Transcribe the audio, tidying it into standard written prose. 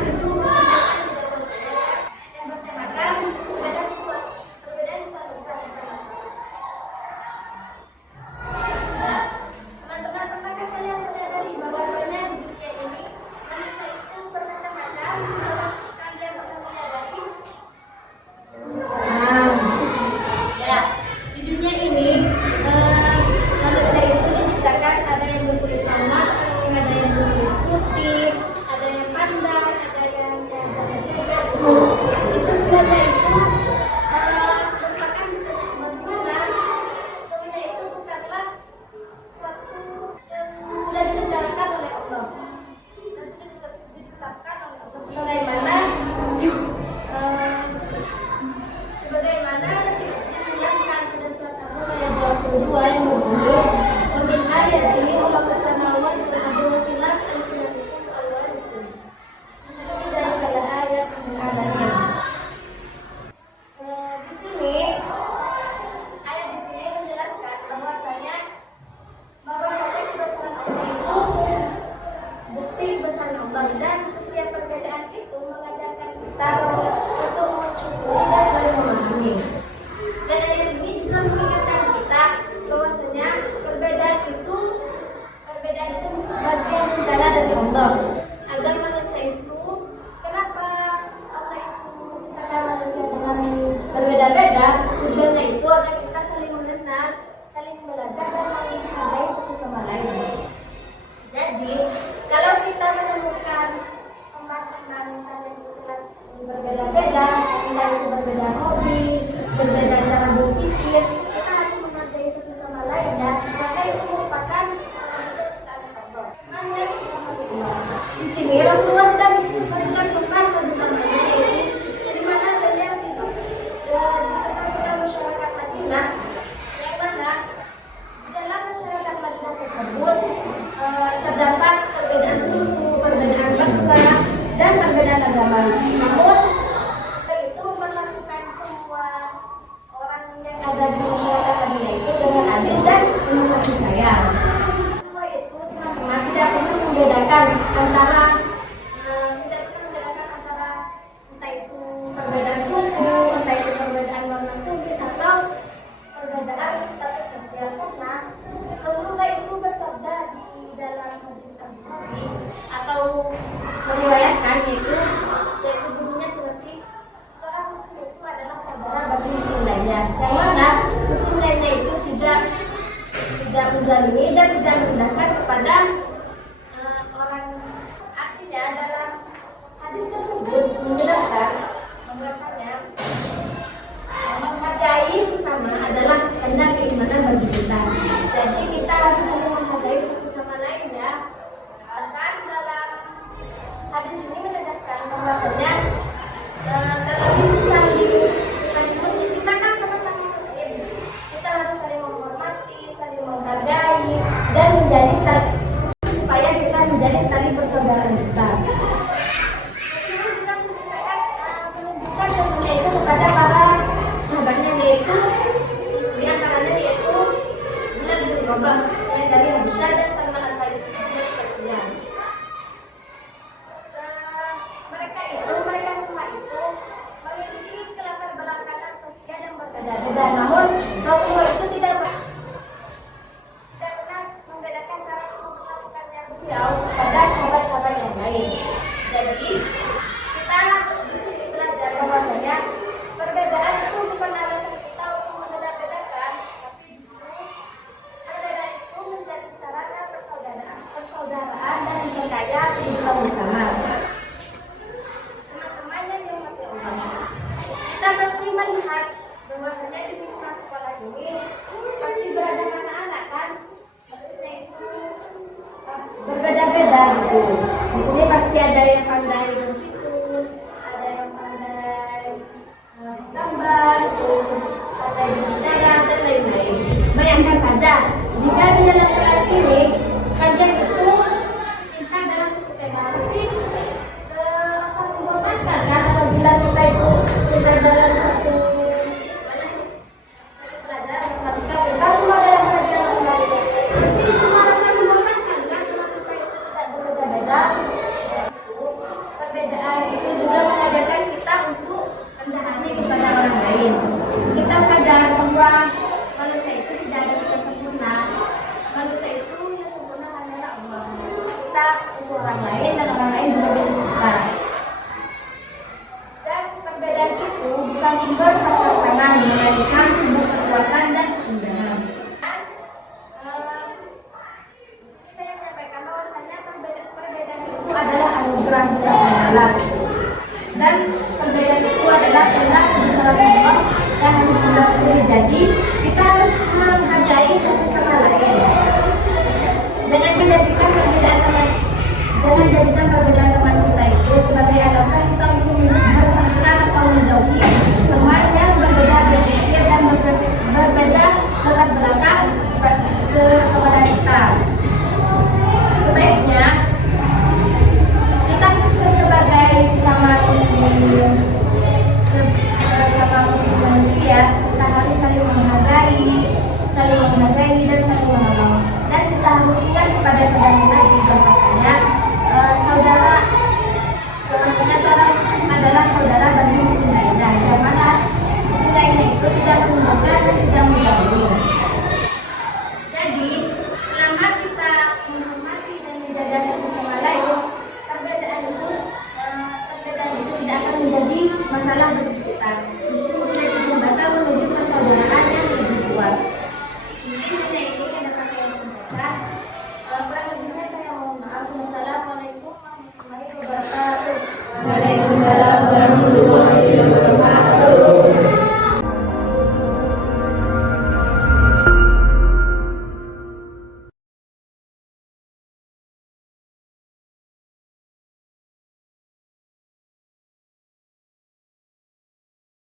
itu kebijakan tidak masalah yang bertemakan perbedaan itu bukan masalah. Nah, teman-teman pernahkah kalian menyadari bahwasanya di dunia ini manusia itu bermacam-macam? Kalian pernah menyadari? Ya, di dunia ini manusia itu diciptakan ada yang berkulit coklat, ada yang berkulit putih, ada yang pandai, ada yang itu sebenarnya itu merupakan sebuah sebenarnya itu bukanlah suatu yang sudah direncanakan oleh Allah dan sudah ditetapkan oleh Allah sebagaimana dijelaskan pada surat An-Nur ayat 22 yang berbunyi wa min ayatihi khalaqas samawati wal ardi wa ikhtilafus alsinatikum wa alwanikum inna fi dzalika laayatin lil alamin. Di sini ayat di sini menjelaskan bahwasanya kebesaran Allah itu bukti kebesaran Allah dan setiap perbedaan itu mengajarkan kita untuk mensyukuri dan saling memahami. Dan ayat ini juga mengingatkan kita bahwasanya perbedaan itu bagian rencana dari Allah agar manusia itu kenapa Allah itu menciptakan manusia dengan berbeda-beda, tujuannya itu agar kita saling mengenal, saling belajar dan saling menghargai satu sama lain. Jadi kalau kita menemukan teman-teman kalian itu kelas berbeda-beda, kita itu berbeda hobi, berbeda cara berpikir, kita harus menghargai satu sama lain ya. Maka itu merupakan di sini Rasulullah sedang mencontohkan kebersamaan yaitu di mana beliau hidup di tengah-tengah masyarakat Madinah, yang mana di dalam masyarakat Madinah tersebut terdapat perbedaan suku, perbedaan bangsa, dan perbedaan agama. Namun itu memperlakukan semua orang yang ada di masyarakat Madinah itu dengan adil dan penuh kasih sayang. Semua itu teman-teman tidak pernah membedakan antara entah itu perbedaan suku, entah itu perbedaan warna kulit atau perbedaan status sosial, karena Rasulullah itu bersabda di dalam hadis Nabi atau meriwayatkan yaitu bunyinya seperti seorang muslim itu adalah saudara bagi muslim lainnya, yang mana muslim lainnya itu tidak menzalimi dan tidak merendahkan kepada orang. Artinya dalam hadis tersebut menjelaskan bahwasanya menghargai sesama adalah tanda keimanan bagi kita. Jadi kita harus saling menghargai satu sama lain ya. Dan dalam hadis ini menegaskan bahwasanya kalau saling kita kan sama-sama muslim, kita harus saling menghormati, saling menghargai dan menjadi supaya kita menjadi tali persaudaraan kita. Rasulullah juga menunjukkan contohnya itu kepada para sahabatnya, yaitu di antaranya yaitu Bilal bin Rabah yang dari Habasyah dan Salman Al-Farisi dari Persia. Mereka semua itu memiliki latar belakang sosial yang berbeda-beda. Namun Rasulullah itu tidak pernah membedakan cara memperlakukannya beliau pada sahabat-sahabat yang lain. Jadi kita di sini belajar bahwasanya perbedaan itu bukan alasan kita untuk membeda-bedakan, tapi justru perbedaan itu menjadi sarana persaudaraan dan memperkaya kehidupan bersama. Teman-teman yang dirahmati Allah, kita pasti melihat bahwasanya di lingkungan sekolah ini pasti berada anak-anak kan, maksudnya itu berbeda-beda gitu. Di sini pasti ada yang pandai berhitung, ada yang pandai gambar, pandai berbicara dan lain-lain. Bayangkan saja jika di dalam kelas ini kajian itu kita dalam satu tema pasti rasa membosankan kan apabila kita itu kita dalam satu pelajaran matematika kita semua dalam kajian matematika pasti semua rasa membosankan kan, karena kita itu tidak berbeda-beda. Perbedaan perbedaan itu juga mengajarkan kita untuk rendah hati kepada orang lain. Kita sadar bahwa manusia itu tidak ada yang sempurna. Manusia itu yang sempurna adalah Allah. Kita untuk orang lain dan orang lain juga untuk kita. Dan perbedaan itu bukan sumber pertentangan, melainkan sumber kekuatan dan keindahan. Saya menyampaikan bahwasanya perbedaan itu adalah anugerah dari Allah. Dan perbedaan itu adalah tanda kebesaran Allah yang harus kita syukuri. Jadi kita harus menghargai satu sama lain. Jangan jadikan perbedaan teman kita itu